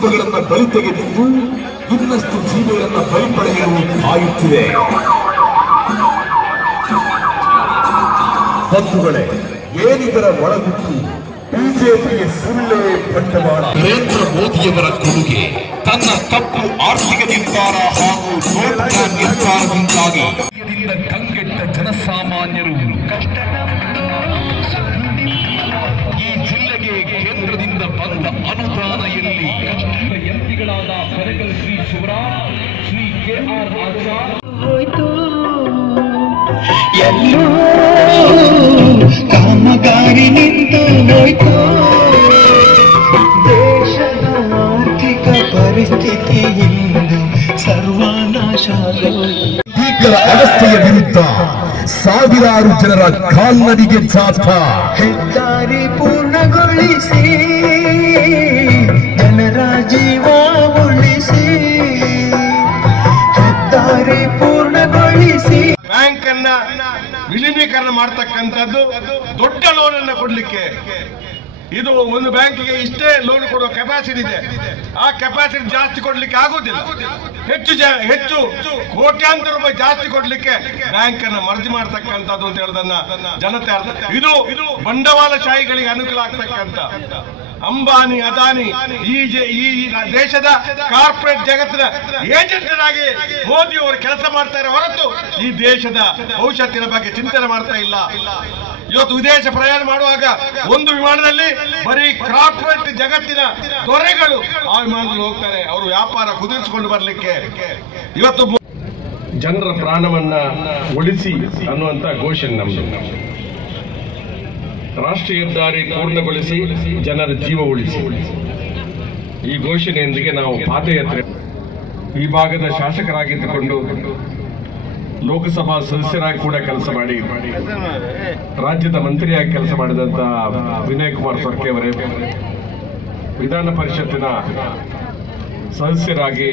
ಜೀವಗಳನ್ನ ಬಲಿ ತೆಗೆದಿದ್ದು ಇನ್ನಷ್ಟು ಜೀವಗಳನ್ನ ಬಲಿ ಪಡೆಯಲು ಕಾಯುತ್ತಿದೆ. ಬಂಧುಗಳೇ, ಏನಿದರ ಒಳಗುಟ್ಟು ಬಿಜೆಪಿಗೆ ಸುಳ್ಳೆ ಬಂಡವಾಳ ನರೇಂದ್ರ ಮೋದಿಯವರ ಕೊಡುಗೆ, ತನ್ನ ತಪ್ಪು ಆರ್ಥಿಕ ನಿರ್ಧಾರ ಹಾಗೂ ನೋಟ್ ಬ್ಯಾನ್ ನಿರ್ಧಾರದಿಂದಾಗಿ ಕಂಗೆಟ್ಟ ಜನಸಾಮಾನ್ಯರು ಈ ಶಿವರಾಮ್ ಶ್ರೀ ಕೆ ಆರ್ ಆಚಾರ್. ಎಲ್ಲೋ ಕಾಮಗಾರಿ ನಿಂತು ಹೋಯ್ತು. ದೇಶದ ಆರ್ಥಿಕ ಪರಿಸ್ಥಿತಿ ಇಂದು ಸರ್ವನಾಶ ಈಗಲ ಅವಸ್ಥೆಯ ವಿರುದ್ಧ ಸಾವಿರಾರು ಜನರ ಕಾಲ್ನಡಿಗೆ ಸಾಧ ಹೆದ್ದಾರಿ ಪೂರ್ಣಗೊಳಿಸಿ. ಬ್ಯಾಂಕ್ ಅನ್ನ ವಿಲೀನೀಕರಣ ಮಾಡ್ತಕ್ಕಂಥದ್ದು ದೊಡ್ಡ ಲೋನ್ ಅನ್ನ ಕೊಡ್ಲಿಕ್ಕೆ. ಇದು ಒಂದು ಬ್ಯಾಂಕಿಗೆ ಇಷ್ಟೇ ಲೋನ್ ಕೊಡುವ ಕೆಪಾಸಿಟಿ ಇದೆ. ಆ ಕೆಪಾಸಿಟಿ ಜಾಸ್ತಿ ಕೊಡ್ಲಿಕ್ಕೆ ಆಗುದಿಲ್ಲ. ಹೆಚ್ಚು ಹೆಚ್ಚು ಕೋಟ್ಯಾಂತರ ರೂಪಾಯಿ ಜಾಸ್ತಿ ಕೊಡ್ಲಿಕ್ಕೆ ಬ್ಯಾಂಕ್ ಅನ್ನ ಮರ್ಜಿ ಮಾಡ್ತಕ್ಕಂಥದ್ದು ಅಂತ ಹೇಳೋದನ್ನ ಜನತೆ ಇದು ಬಂಡವಾಳಶಾಹಿಗಳಿಗೆ ಅನುಕೂಲ ಆಗ್ತಕ್ಕಂಥ ಅಂಬಾನಿ, ಅದಾನಿ, ಈ ಈ ದೇಶದ ಕಾರ್ಪೊರೇಟ್ ಜಗತ್ತಿನ ಏಜೆಂಟರಾಗಿ ಮೋದಿ ಅವರು ಕೆಲಸ ಮಾಡ್ತಾರೆ ಹೊರತು ಈ ದೇಶದ ಭವಿಷ್ಯತ್ತಿನ ಬಗ್ಗೆ ಚಿಂತನೆ ಮಾಡ್ತಾ ಇಲ್ಲ. ಇವತ್ತು ವಿದೇಶ ಪ್ರಯಾಣ ಮಾಡುವಾಗ ಒಂದು ವಿಮಾನದಲ್ಲಿ ಬರೀ ಕಾರ್ಪೊರೇಟ್ ಜಗತ್ತಿನ ದೊರೆಗಳು ಆ ವಿಮಾನದಲ್ಲಿ ಹೋಗ್ತಾರೆ. ಅವರು ವ್ಯಾಪಾರ ಕುದುರಿಸಿಕೊಂಡು ಬರಲಿಕ್ಕೆ. ಇವತ್ತು ಜನರ ಪ್ರಾಣವನ್ನ ಉಳಿಸಿ ಅನ್ನುವಂತ ಘೋಷಣೆ ನಮ್ದು. ರಾಷ್ಟ್ರೀಯ ಹೆದ್ದಾರಿ ಪೂರ್ಣಗೊಳಿಸಿ ಜನರ ಜೀವ ಉಳಿಸಿ. ಈ ಘೋಷಣೆಯೊಂದಿಗೆ ನಾವು ಪಾದಯಾತ್ರೆ ಈ ಭಾಗದ ಶಾಸಕರಾಗಿದ್ದುಕೊಂಡು ಲೋಕಸಭಾ ಸದಸ್ಯರಾಗಿ ಕೂಡ ಕೆಲಸ ಮಾಡಿ, ರಾಜ್ಯದ ಮಂತ್ರಿಯಾಗಿ ಕೆಲಸ ಮಾಡಿದಂತ ವಿನಯ್ ಕುಮಾರ್ ಸೊರ್ಕೆ ಅವರೇ, ವಿಧಾನ ಪರಿಷತ್ತಿನ ಸದಸ್ಯರಾಗಿ